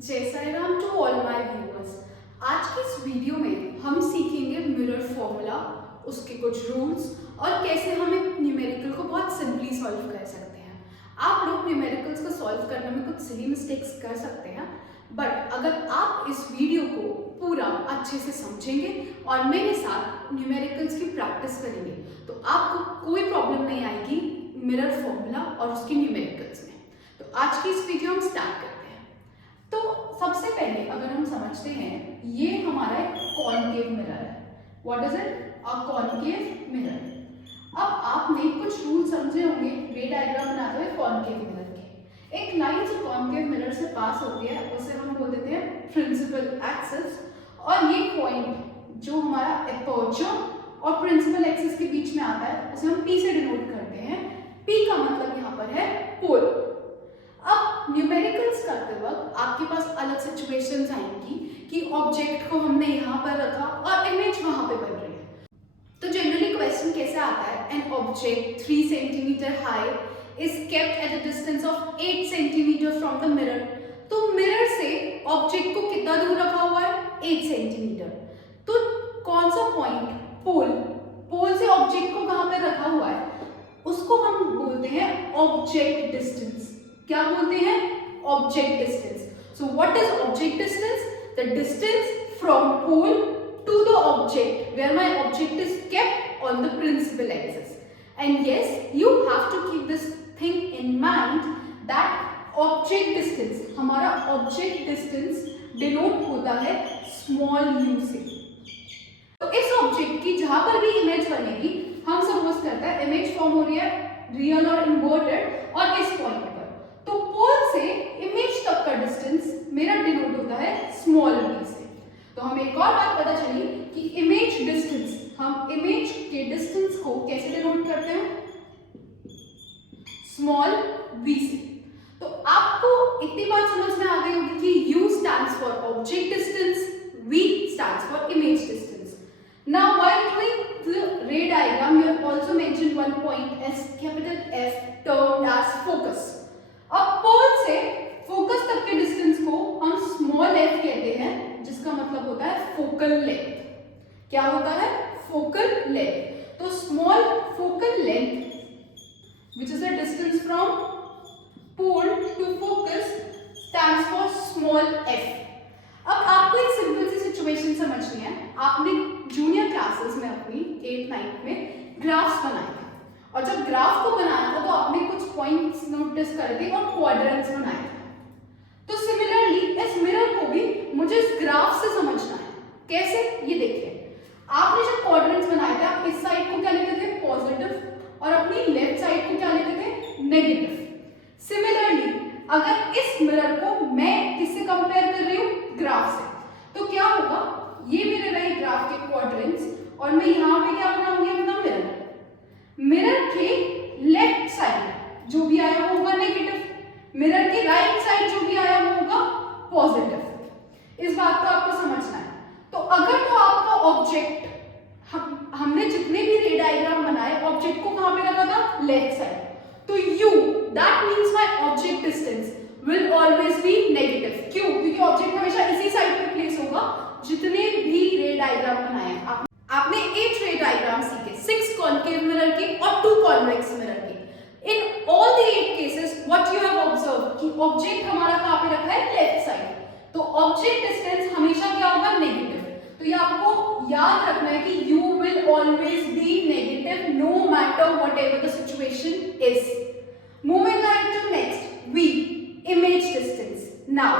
जय Sai Ram to all my viewers. आज की इस वीडियो में हम सीखेंगे मिरर फॉर्मूला, उसके कुछ रूल्स और कैसे हम एक न्यूमेरिकल को बहुत सिंपली सॉल्व कर सकते हैं। आप लोग न्यूमेरिकल्स को सॉल्व करने में कुछ सिली मिस्टेक्स कर सकते हैं, बट अगर आप इस वीडियो को पूरा अच्छे से समझेंगे और मेरे साथ न्यूमेरिकल्स की प्रैक्टिस करेंगे तो आपको कोई प्रॉब्लम नहीं आएगी मिरर फॉर्मूला और उसके न्यूमेरिकल्स में। तो आज की इस वीडियो हम स्टार्ट करते हैं। तो सबसे पहले अगर हम समझते हैं, ये हमारा एक कॉनकेव मिरर है। What is it? A concave mirror. अब आपने कुछ रूल समझे होंगे रे डायग्राम बनाते हुए कॉनकेव मिरर के। एक लाइन जो कॉनकेव मिरर से पास होती है उसे हम बोल देते हैं प्रिंसिपल एक्सिस, और ये पॉइंट जो हमारा एपर्चर और प्रिंसिपल एक्सिस के बीच में आता है उसे हम P से डिनोट करते हैं। P का मतलब यहाँ पर है पोल। अब न्यूमेरिकल्स करते वक्त आपके पास अलग सिचुएशंस आएंगी कि ऑब्जेक्ट को हमने यहाँ पर रखा और इमेज वहां पे बन रही है। तो जनरली क्वेश्चन कैसे आता है, an object 3 centimetre high is kept at a distance of 8 centimetre from the mirror. तो मिरर से ऑब्जेक्ट को कितना दूर रखा हुआ है? 8 सेंटीमीटर। तो कौन सा पॉइंट? पोल से ऑब्जेक्ट को कहां पे रखा हुआ है उसको हम बोलते हैं ऑब्जेक्ट डिस्टेंस। क्या बोलते हैं? Object distance. So what is object distance? The distance from pole to the object where my object is kept on the principal axis. And yes, you have to keep this thing in mind that object distance, हमारा object distance denote होता है small u से। तो इस object की जहां पर भी इमेज बनेगी, हम सपोज करते हैं इमेज फॉर्म हो रही है रियल और इन्वर्टेड और इस पॉइंट पर, तो पोल से इमेज तक का डिस्टेंस मेरा डिनोट होता है स्मॉल v से। तो हमें एक और बात पता चली कि इमेज डिस्टेंस, हम इमेज के डिस्टेंस को कैसे डिनोट करते हैं? स्मॉल v से। तो आपको इतनी बात समझ में आ गई होगी कि u stands for object distance, v stands for image distance. Now while doing the ray diagram, you have also mentioned one point as capital F termed as focus. अब पोल से फोकस तक के डिस्टेंस को हम स्मॉल f कहते हैं, जिसका मतलब होता है फोकल लेंथ। क्या होता है? Focal length. तो small focal length which is the distance from pole to focus stands for small f. अब आपको एक सिंपल सी सिचुएशन समझनी है। आपने जूनियर क्लासेस में अपनी 8th 9th में ग्राफ्स बनाए थे, और जब ग्राफ को बनाया था तो आपने कुछ पॉइंट्स नोटिस करे थे और क्वाड्रेंट्स बनाए थे। तो सिमिलरली इस मिरर को भी मुझे इस ग्राफ से समझना है। कैसे? ये देखिए, आपने जब क्वाड्रेंट्स बनाए थे, आप इस साइड को क्या लेते थे? पॉजिटिव, और अपनी लेफ्ट साइड को क्या लेते थे? नेगेटिव। सिमिलरली अगर इस मिरर को मैं किससे कंपेयर कर रही हूँ? ग्राफ से, तो क्या होगा? ये मेरे रहे ग्राफ के क्वाड्रेंट्स, और मैं यहाँ पे क्या बनाऊंगी? अपना मिरर। मिरर के लेफ्ट साइड जो भी आया वो होगा नेगेटिव, मिरर के राइट साइड जो भी आया वो होगा पॉजिटिव। इस बात को आपको समझना है। तो अगर तो आपका ऑब्जेक्ट, हमने जितने भी रे डायग्राम बनाए, ऑब्जेक्ट को कहां पे रखा था? Left side. तो u, that means my object distance will always be negative. क्यों? क्योंकि ऑब्जेक्ट हमेशा इसी साइड पे प्लेस होगा जितने भी रे डायग्राम बनाए। आपने 8 रे डायग्राम सीखे, 6 कॉनकेव मिरर के और 2 कॉन्वेक्स मिरर के। In all the 8 cases what you have observe कि ऑब्जेक्ट हमारा कहां पे रखा है? Left side. तो ऑब्जेक्ट डिस्टेंस हमेशा क्या होगा? नेगेटिव। तो ये आपको याद रखना है कि u will always be negative no matter whatever the situation is. Moving on to next, v, image distance. Now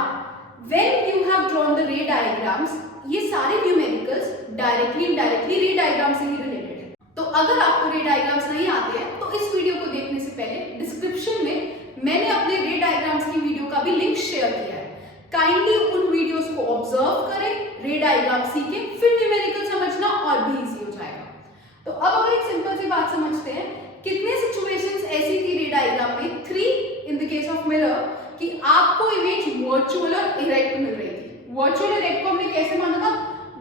when you have drawn the ray diagrams, ये सारे न्यूमेरिकल्स डायरेक्टली इनडायरेक्टली रे डायग्राम से ही रिलेटेड है। तो अगर आपको रे diagrams नहीं आते हैं तो इस वीडियो को देखने से पहले डिस्क्रिप्शन में मैंने अपने रे डायग्राम्स की वीडियो का भी लिंक शेयर किया है। काइंडली उन वीडियोस को ऑब्जर्व करें, रे डायग्राम सीखें, फिर न्यूमेरिकल समझना और भी इजी हो जाएगा। तो अब अगर एक सिंपल सी बात समझते हैं, कितने सिचुएशंस ऐसी थी रे डायग्राम में? 3 in the case of mirror, कि आपको इमेज वर्चुअल और इरेक्ट मिल रही थी। वर्चुअल इरेक्ट को हमने कैसे माना था?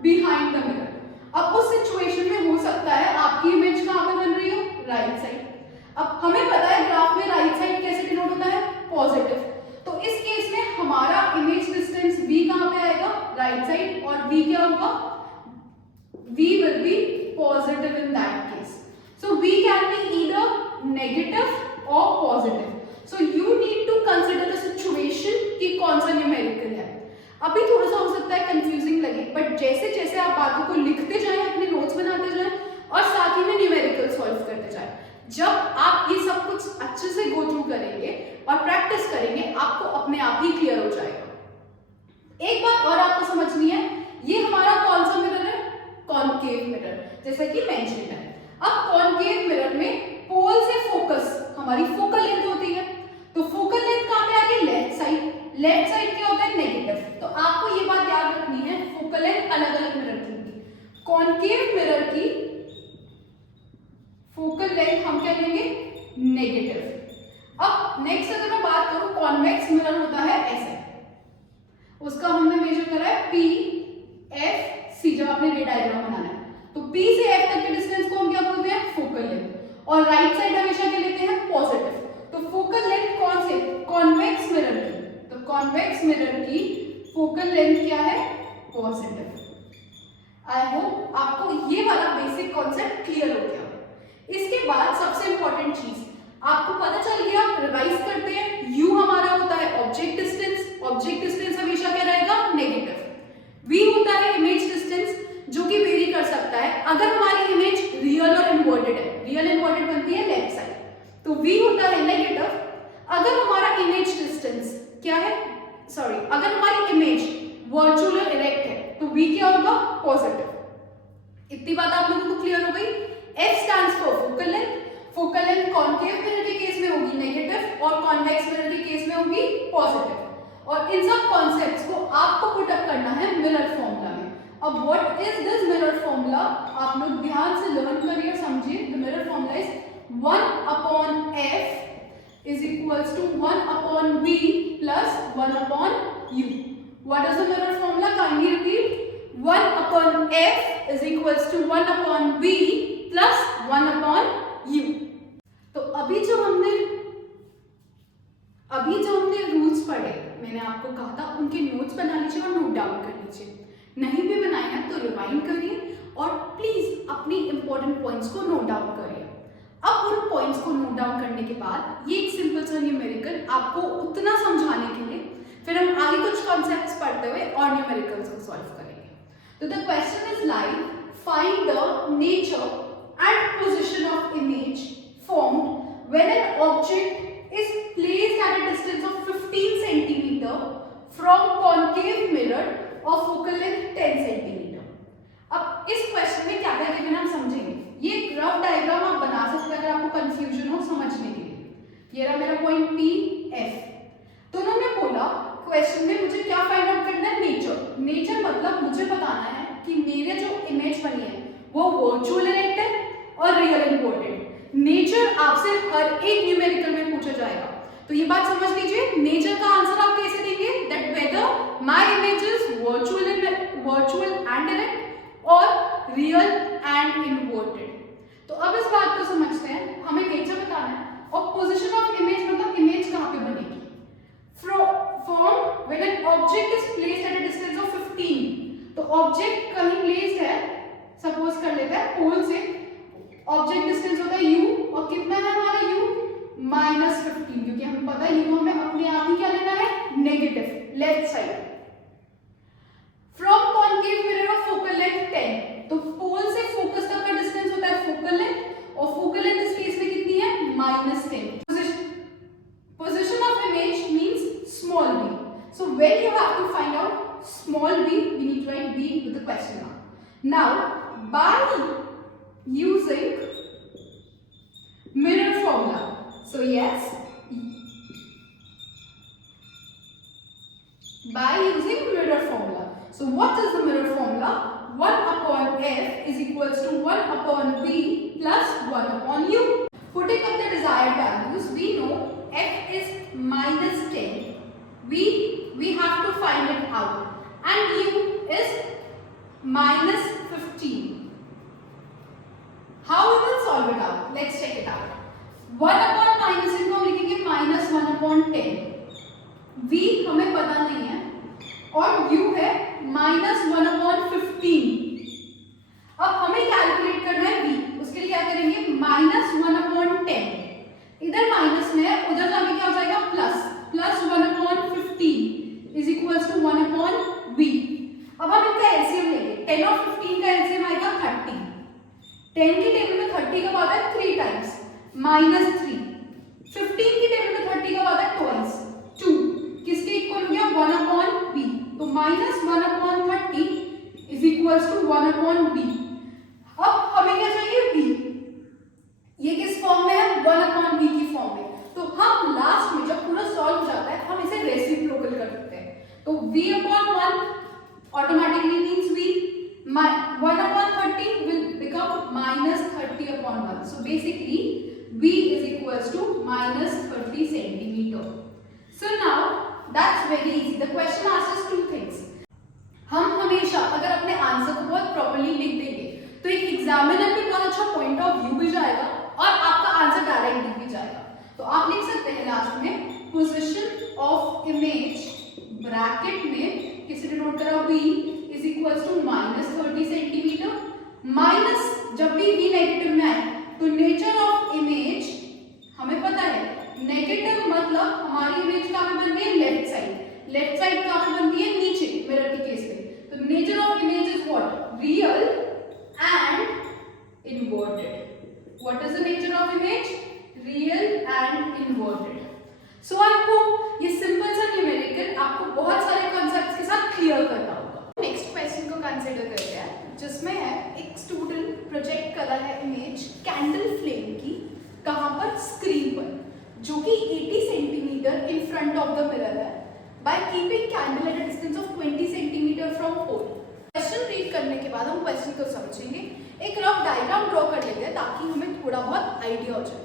Behind the mirror. अब उस सिचुएशन में हो सकता है आपकी इमेज कहां पे बन रही हो? Right side. अब हमें पता है ग्राफ में राइट साइड कैसे डिनोट होता है? पॉजिटिव। तो इस केस में हमारा इमेज डिस्टेंस v कहां पे आएगा, राइट साइड, और v क्या होगा, v will be positive in that case. So v can be either negative or positive. So you need to consider the situation कि कौन सा न्यूमेरिकल है. अभी थोड़ा सा हो सकता है कंफ्यूजिंग लगे, बट जैसे जैसे आप बातों को लिखते जाएं, अपने नोट्स बनाते जाएं और साथ ही में न्यूमेरिकल सॉल्व करते जाएं, जब आप ये सब कुछ अच्छे से गो थ्रू करेंगे और प्रैक्टिस करेंगे, आपको अपने आप ही क्लियर हो जाएगा. एक बात और आपको समझनी है, ये हमारा कौन सा मिरर है, कॉनकेव मिरर, जैसे कि मेंशन है. अब कॉनकेव मिरर में पोल से फोकस हमारी फोकल लेंथ होती है, तो फोकल लेंथ कहां पे आ गई, लेफ्ट साइड. लेफ्ट साइड क्या होता है, नेगेटिव. तो आपको ये बात याद रखनी है, फोकल लेंथ अलग अलग मिरर की होगी. कॉनकेव मिरर की फोकल लेंथ हम क्या लेंगे, नेगेटिव. अब नेक्स्ट अगर मैं बात करूं, कॉन्वेक्स मिरर होता है ऐसे, उसका हमने मेजर करा है P F C. जब आपने रे डायग्राम बनाना है तो P से F तक के डिस्टेंस को हम क्या बोलते हैं, फोकल लेंथ. और राइट साइड हमेशा क्या लेते हैं, पॉजिटिव. तो फोकल लेंथ कौन से, कॉन्वेक्स मिरर की, तो कॉन्वेक्स मिरर की फोकल लेंथ क्या है, पॉजिटिव. आई होप आपको ये वाला बेसिक कॉन्सेप्ट क्लियर हो गया. इसके बाद सबसे इंपॉर्टेंट चीज आपको पता चल गया, रिवाइज करते हैं. u हमारा होता है ऑब्जेक्ट डिस्टेंस. ऑब्जेक्ट डिस्टेंस हमेशा क्या रहेगा, नेगेटिव. v होता है इमेज डिस्टेंस, जो कि वेरी कर सकता है. अगर हमारी इमेज रियल और इन्वर्टेड है, रियल इन्वर्टेड बनती है लेफ्ट साइड, तो v होता है नेगेटिव. अगर हमारा इमेज डिस्टेंस क्या है, सॉरी, अगर हमारी इमेज वर्चुअल और इरेक्ट है, तो v क्या होगा, पॉजिटिव. इतनी बात आप लोगों को क्लियर हो गई. f stands for focal length. Focal length concave mirror के केस में होगी नेगेटिव और कॉन्वेक्स मिरर के केस में होगी पॉजिटिव. और इन सब कॉन्सेप्ट्स को आपको पुट अप करना है मिरर फॉर्मूला में. अब what is this mirror formula, आप लोग ध्यान से लर्न करिए, समझिए. The mirror formula is 1/f is equals to 1/v plus 1/u. What is the mirror formula? Kindly repeat. 1/f is equals to 1/v plus 1/u. तो अभी जो हमने रूल्स पढ़े, मैंने आपको कहा था उनके नोट्स बना लीजिए और नोट डाउन कर लीजिए. नहीं भी बनाए हैं तो रिवाइंड करिए और प्लीज अपनी इंपॉर्टेंट पॉइंट्स को नोट डाउन करिए. अब उन पॉइंट्स को नोट डाउन करने के बाद ये एक सिंपल सा न्यूमेरिकल आपको उतना समझाने के लिए, फिर हम आगे कुछ कॉन्सेप्ट्स पढ़ते हुए और न्यूमेरिकल्स को सॉल्व करेंगे. तो the question is like, find the nature and position of image formed when an object is placed at a distance of 15 centimetre from concave mirror और फोकल लेंथ 10 सेंटीमीटर. अब इस question में क्या क्या given हम समझेंगे. ये एक रफ डायग्राम आप बना सकते हैं अगर आपको कंफ्यूजन हो समझने के लिए. ये रहा मेरा पॉइंट P F. तो उन्होंने बोला क्वेश्चन में मुझे क्या फाइंड आउट करना है, नेचर. नेचर मतलब मुझे बताना है कि मेरे जो इमेज बनी है वो वर्चुअल इरेक्ट है और रियल इन्वर्टेड. नेचर आपसे हर एक न्यूमेरिकल में पूछा जाएगा. तो ये बात समझ लीजिए, नेचर का आंसर आप कैसे देंगे, that whether my image is virtual and erect और रियल एंड इन्वर्टेड. तो अब इस बात को समझते हैं, हमें नेचर बताना है. और पोजीशन ऑफ इमेज मतलब इमेज कहां पे बनेगी, formed when an object is placed at a distance of 15. तो ऑब्जेक्ट कहीं प्लेस्ड है, सपोज कर लेते हैं पोल से. ऑब्जेक्ट डिस्टेंस होता है u और कितना है हमारा u, -15, क्योंकि हमें पता है u हमें अपने आप ही क्या लेना है, negative, left side. From concave mirror of focal length 10. तो पोल से फोकस तक का डिस्टेंस होता है फोकल लेंथ और फोकल लेंथ इस केस में कितनी है, -10. Position of image means small b. So when you have to find out small b, we need to write b with the question mark. Now by using mirror formula, so yes, by using mirror formula. So what is the mirror formula? 1/f is equals to 1/v plus 1/u. Putting up the desired values, we know f is -10. We have to find it out, and u is -15. How we will solve it out? Let's check it out. 1/- इनको हम लिखेंगे -1/10. v हमें पता नहीं है और u है -1/15। अब हमें कैलकुलेट करना है v, उसके लिए क्या करेंगे -1/10, इधर माइनस में है उधर जाके क्या हो जाएगा plus 1/15 is equals to 1/v। अब हम इनका एलसीएम लेंगे, 10 और 15 का एलसीएम आएगा 30, 10 की टेबल में 30 कब आता है 3 टाइम्स -3, 15 की टेबल में 30 कब आता है ट्वाइस 2, किसके इक्वल हो गया 1/v, तो -1/30 इज इक्वल्स टू 1/v। अब हमें क्या चाहिए v, ये किस फॉर्म में है 1/v की फॉर्म में, तो हम लास्ट में जब पूरा सॉल्व हो जाता है हम इसे रेसिप्रोकल कर सकते हैं, तो v/1 automatically means v 1/30 will become -30/1, so basically v is equals to -30 centimeter. So now that's very easy. The question asks us two things. हम हमेशा अगर अपने आंसर को बहुत प्रॉपर्ली लिख देंगे तो एक एग्जामिनर भी बहुत अच्छा पॉइंट ऑफ व्यू भी जाएगा और आपका आंसर डायरेक्ट दिख भी जाएगा। तो आप लिख सकते हैं लास्ट में पोजीशन ऑफ इमेज ब्रैकेट में किसी ने नोट करा v is equals to -30 centimetre, minus जब भी v नेगेटिव में आए तो नेचर ऑफ इमेज हमें पता है, नेगेटिव मतलब हमारी इमेज कहाँ पे बन रही है लेफ्ट साइड कहाँ पे बनती है नीचे मिरर के केस में, तो nature of image is what real and inverted. What is the nature of image real and inverted. So I hope ये सिंपल सा न्यूमेरिकल आपको बहुत सारे कॉन्सेप्ट्स के साथ क्लियर करना होगा। नेक्स्ट क्वेश्चन को कंसीडर करते हैं जिसमें है एक स्टूडेंट प्रोजेक्ट कर रहा है इमेज कैंडल फ्लेम की, कहां पर स्क्रीन पर, जो कि 80 centimetre in front of the mirror है, by keeping candle at a distance of 20 centimetre from pole. Question read करने के बाद हम क्वेश्चन को समझेंगे, एक रफ डायग्राम ड्रॉ कर लेते हैं ताकि हमें थोड़ा बहुत आइडिया हो जाए।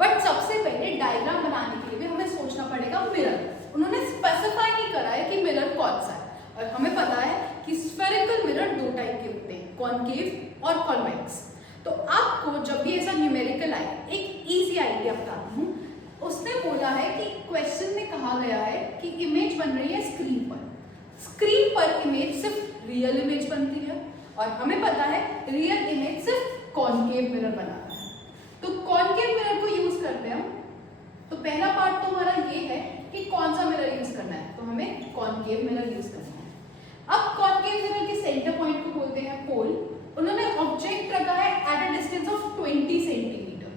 बट सबसे पहले डायग्राम बनाने के लिए भी हमें सोचना पड़ेगा मिरर। उन्होंने स्पेसिफाई नहीं करा है कि मिरर कौन सा है, और हमें पता है कि स्फेरिकल मिरर दो टाइप के होते हैं, कॉनकेव और कॉन्वेक्स। तो आपको जब भी ऐसा न्यूमेरिकल आए, एक इजी आइडिया बताती हूँ। उसने बोला है कि क्वेश्चन में कहा गया है कि इमेज बन रही है स्क्रीन पर इमेज सिर्फ रियल इमेज बनती है, और हमें पता है रियल इमेज सिर्फ कॉनकेव मिरर बनाता है। तो कॉनकेव मिरर को यूज करते हैं हम। तो पहला पार्ट तो हमारा ये है कि कौन सा मिरर यूज करना है, तो हमें कॉनकेव मिरर यूज करना है। अब कॉनकेव मिरर के सेंटर पॉइंट को बोलते हैं पोल। उन्होंने ऑब्जेक्ट रखा है eight a distance of 20 centimetre,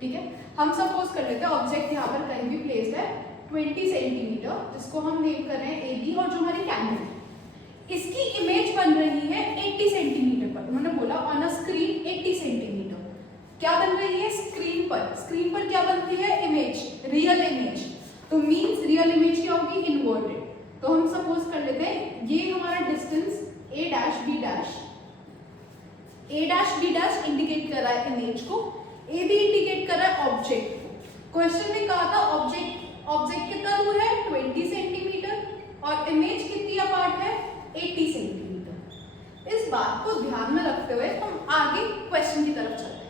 ठीक है। हम सपोज कर लेते हैं ऑब्जेक्ट यहाँ पर कहीं भी प्लेस है 20 सेंटीमीटर, जिसको हम नेम कर रहे हैं ए बी, और जो हमारी कैंडल है इसकी इमेज बन रही है 80 सेंटीमीटर पर। उन्होंने बोला ऑन अ स्क्रीन 80 सेंटीमीटर क्या बन रही है स्क्रीन पर क्या बनती है इमेज रियल इमेज, तो मींस रियल इमेज क्या होगी इन्वर्टेड। तो हम सपोज कर लेते हैं ये हमारा distance a dash b dash indicate कर रहा है इमेज को, a b इंडिकेट कर रहा है ऑब्जेक्ट को। क्वेश्चन में कहा था ऑब्जेक्ट कितना दूर है 20 सेंटीमीटर और इमेज कितनी अपार्ट है 80 सेंटीमीटर। इस बात को ध्यान में रखते हुए हम आगे क्वेश्चन की तरफ चलते हैं।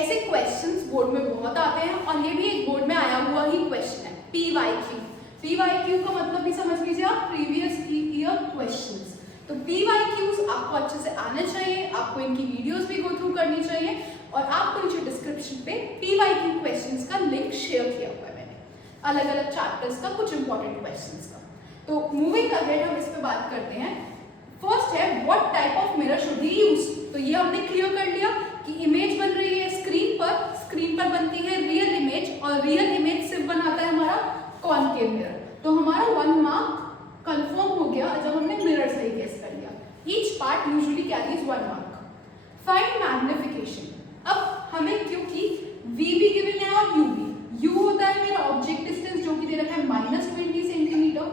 ऐसे क्वेश्चंस बोर्ड में बहुत आते हैं और ये भी एक बोर्ड में आया हुआ ही क्वेश्चन है PYQ का मतलब भी समझ लीजिए आप, प्रीवियस ईयर क्वेश्चंस। तो PYQs आपको अच्छे से आने चाहिए, आपको इनकी वीडियोस भी गो थ्रू करनी चाहिए, और आपको नीचे डिस्क्रिप्शन पे PYQ क्वेश्चंस का लिंक शेयर किया हुआ है मैंने, अलग अलग चैप्टर्स का कुछ इंपॉर्टेंट क्वेश्चंस का। तो मूविंग अहेड हम इस पे बात करते हैं। फर्स्ट है what type of mirror should he use. तो ये हमने क्लियर कर लिया कि इमेज बन रही है स्क्रीन पर बनती है रियल इमेज, और रियल इमेज सिर्फ बनाता है हमारा कॉनकेव मिरर। तो हमारा 1 मार्क कंफर्म हो गया जब हमने मिरर सही गेस कर लिया। Each part usually carries 1 mark. Find magnification. अब हमें क्योंकि v भी गिवन है और u भी, u होता है मेरा ऑब्जेक्ट डिस्टेंस जो कि दे रखा है -20 सेंटीमीटर,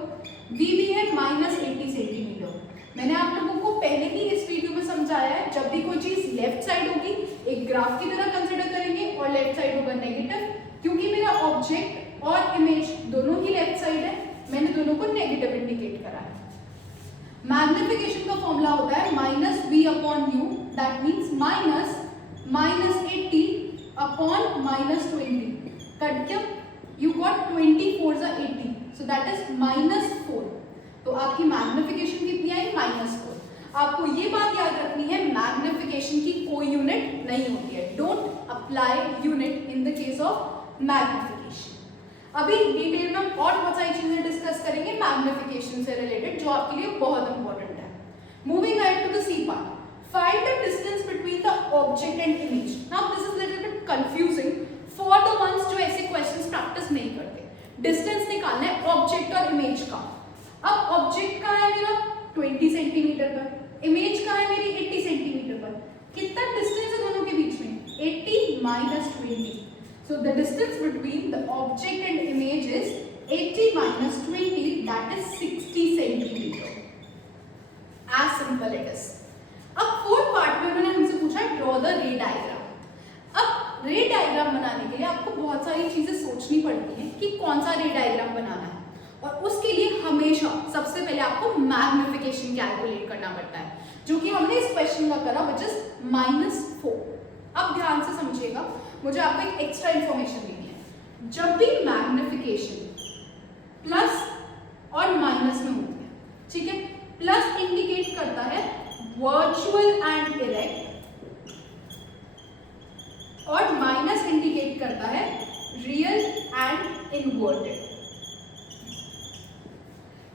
v भी है -80 सेंटीमीटर। मैंने आप लोगों को पहले ही इस वीडियो में समझाया है, जब भी कोई चीज लेफ्ट साइड होगी एक ग्राफ की तरह कंसिडर करेंगे और लेफ्ट साइड होगा नेगेटिव। क्योंकि मेरा ऑब्जेक्ट और इमेज दोनों ही लेफ्ट साइड है, मैंने दोनों को नेगेटिव इंडिकेट करा है। मैग्निफिकेशन का फॉर्मूला होता है -v/u, that means -80 upon -20। Cut क्या, you got 20 4 80, so that is -4। तो आपकी मैग्निफिकेशन कितनी आई? -4। आपको ये बात याद रखनी है, मैग्निफिकेशन की कोई यूनिट नहीं होती है। Don't apply unit in the case of magnification. अभी डिटेल में हम और बहुत सारी चीजें डिस्कस करेंगे मैग्निफिकेशन से रिलेटेड, जो आपके लिए बहुत इंपॉर्टेंट है। Moving ahead to the C part, find the distance between the object and image. Now this is little bit confusing for the ones जो ऐसे questions practice नहीं करते। डिस्टेंस निकालना है ऑब्जेक्ट और इमेज का। अब ऑब्जेक्ट का है मेरा 20 सेंटीमीटर पर, इमेज का है मेरी 80 सेंटीमीटर पर। कितना डिस्टेंस है दोनों के बीच में? 80 minus 20. So the distance between the object and image is 80 minus 20, that is 60 centimeter. As simple it is. अब फोर्थ पार्ट में उन्होंने हमसे पूछा ड्रॉ द रे डायग्राम। अब रे डायग्राम बनाने के लिए आपको बहुत सारी चीजें सोचनी पड़ती हैं कि कौन सा रे डायग्राम बनाना है, और उसके लिए हमेशा सबसे पहले आपको मैग्निफिकेशन कैलकुलेट करना पड़ता है, जो कि हमने इस क्वेश्चन का करा, विच इज -4। अब ध्यान से समझिएगा, मुझे आपको एक एक्स्ट्रा इंफॉर्मेशन देनी है। जब भी मैग्निफिकेशन प्लस और माइनस में होती है, ठीक है, प्लस इंडिकेट करता है वर्चुअल एंड इरेक्ट, और माइनस इंडिकेट करता है रियल एंड इनवर्टेड।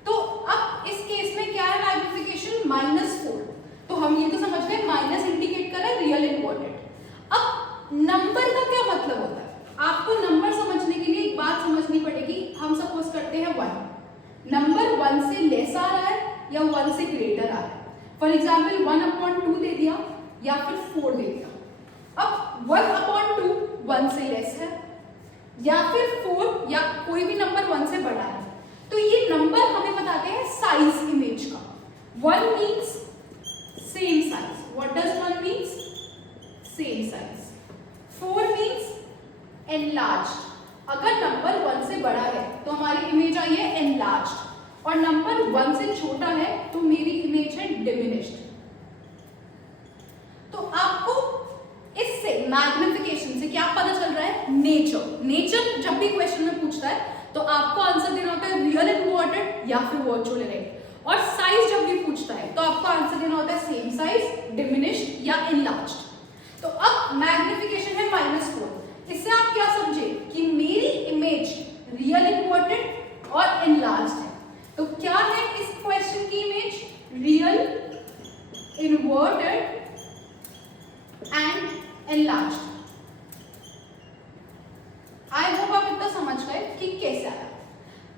तो अब इस केस में क्या है मैग्निफिकेशन? -4। तो हम ये तो समझ गए माइनस इंडिकेट कर रहा है रियल इनवर्टेड। अब नंबर का क्या मतलब होता है? आपको नंबर समझने के लिए एक बात समझनी पड़ेगी। हम सपोज करते हैं 1, नंबर 1 से लेस आ रहा है या 1 से ग्रेटर आ रहा है। फॉर एग्जाम्पल 1/2 दे दिया या फिर 4 दे दिया। अब 1/2 1 से लेस है या फिर 4 या कोई भी नंबर 1 से बड़ा है, तो ये नंबर हमें बताते हैं साइज इमेज का। 1 means same size. What does 1 means? Same size. 4 means enlarged. अगर नंबर 1 से बड़ा है तो हमारी इमेज आई है एनलार्ज्ड, और नंबर 1 से छोटा है तो मेरी इमेज है डिमिनिश्ड। तो आपको इससे मैग्निफिकेशन से क्या पता चल रहा है? नेचर जब भी क्वेश्चन में पूछता है तो आपको आंसर देना होता है रियल इनवर्टेड या फिर वर्चुअल इरेक्ट, और साइज जब भी पूछता है तो आपको आंसर देना होता है सेम साइज, डिमिनिश्ड या एनलार्ज्ड। तो अब मैग्निफिकेशन है -4। इससे आप क्या समझे कि मेरी इमेज रियल इनवर्टेड और एनलार्ज्ड है। तो क्या है इस क्वेश्चन की image? Real inverted and enlarged. I hope आप इतना समझ गए कि कैसे आया।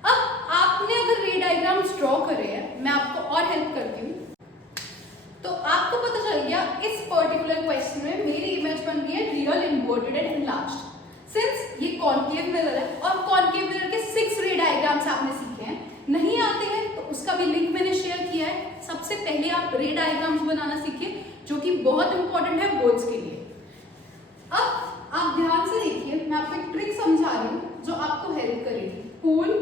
अब आपने अगर रे डायग्राम्स ड्रॉ करे हैं, मैं आपको और हेल्प करती हूँ, तो आपको पता चल गया इस पर्टिकुलर क्वेश्चन में मेरी इमेज बन रही है real inverted and enlarged. Since ये कॉनकेव मिरर है और कॉनकेव मिरर के 6 रे डायग्राम्स आपने सीखे हैं, नहीं आते हैं तो उसका भी लिंक मैंने शेयर किया है। सबसे पहले आप रे डायग्राम्स बनाना सीखिए, जो कि बहुत इंपॉर्टेंट है बोर्ड्स के लिए। अब आप ध्यान से देखिए, मैं आपको एक ट्रिक समझा रही हूँ जो आपको हेल्प करेगी। पोल,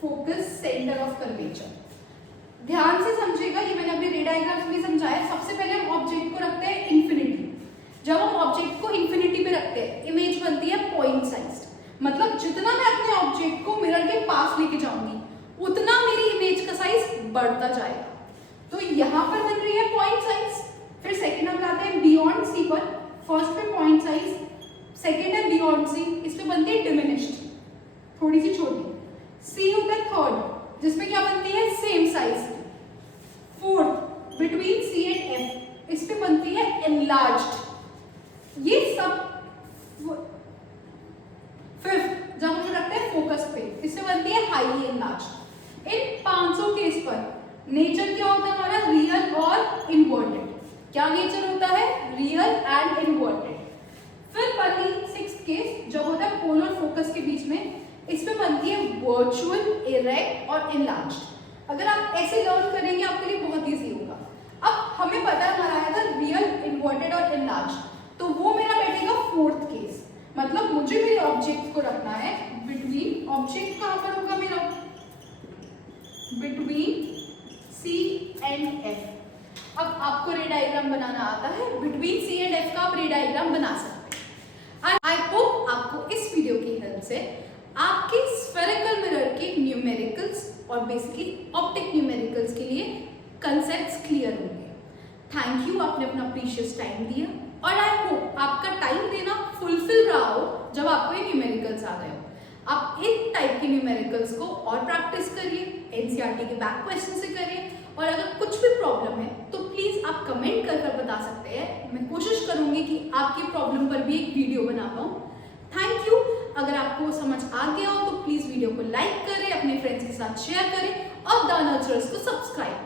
फोकस, सेंटर ऑफ कर्वेचर। ध्यान से समझिएगा, ये मैंने अपने रे डायग्राम्स में समझाया। सबसे पहले हम ऑब्जेक्ट को रखते हैं इन्फिनिटी। जब हम ऑब्जेक्ट को इन्फिनिटी पे रखते हैं, इमेज बनती है पॉइंट साइज। मतलब जितना मैं अपने ऑब्जेक्ट को मिरर के पास लेके जाऊंगी उतना मेरी इमेज का साइज बढ़ता जाएगा। तो यहाँ पर बन रही है पॉइंट साइज। फिर सेकंड हम लाते हैं बियॉन्ड सी पर। फर्स्ट पे पॉइंट साइज, सेकंड है बियॉन्ड सी, इस पे बनती है डिमिनिश्ड, थोड़ी सी छोटी। सी होता है थर्ड, जिसमें क्या बनती है same size. Fourth between C and F, इस पे बनती है एनलार्ज्ड। ये सब फिफ्थ जब हम रखते हैं फोकस पे, इससे बनती है हाईली एनलार्ज्ड। इन 500 केस पर नेचर क्या होता है हमारा? रियल और इनवर्टेड। क्या नेचर होता है? Real and inverted. फिर बनी 6th केस, जब होता है पोल और फोकस के बीच में, इस पे बनती है वर्चुअल, इरेक्ट और एनलार्ज्ड। अगर आप ऐसे लर्न करेंगे आपके लिए बहुत ईजी होगा। अब हमें पता है हमारा आया था रियल, इनवर्टेड और एनलार्ज्ड, तो वो मेरा बैठेगा 4th केस। मतलब मुझे मेरे ऑब्जेक्ट को रखना है बिटवीन, ऑब्जेक्ट कहाँ पर होगा मेरा? Between C and F. अब आपको रे डायग्राम बनाना आता है, बिटवीन सी एंड एफ का आप रे डायग्राम बना सकते हैं। आई होप आपको इस वीडियो की हेल्प से आपके स्फेरिकल मिरर के न्यूमेरिकल्स और बेसिकली ऑप्टिक न्यूमेरिकल्स के लिए कंसेप्ट्स क्लियर होंगे। थैंक यू, आपने अपना प्रीशियस टाइम दिया और आई होप आपका टाइम देना फुलफिल रहा हो जब आपको ये न्यूमेरिकल्स आ गए हो। आप इन टाइप के न्यूमेरिकल्स को और प्रैक्टिस करिए, एनसीईआरटी के बैक क्वेश्चन से करिए, और अगर कुछ भी प्रॉब्लम है तो प्लीज आप कमेंट कर बता सकते हैं। मैं कोशिश करूंगी कि आपकी प्रॉब्लम पर भी एक वीडियो बना पाऊं। Thank you. अगर आपको समझ आ गया हो तो प्लीज वीडियो को लाइक करें, अपने फ्रेंड्स के साथ शेयर करें और द नर्चरर्स को सब्सक्राइब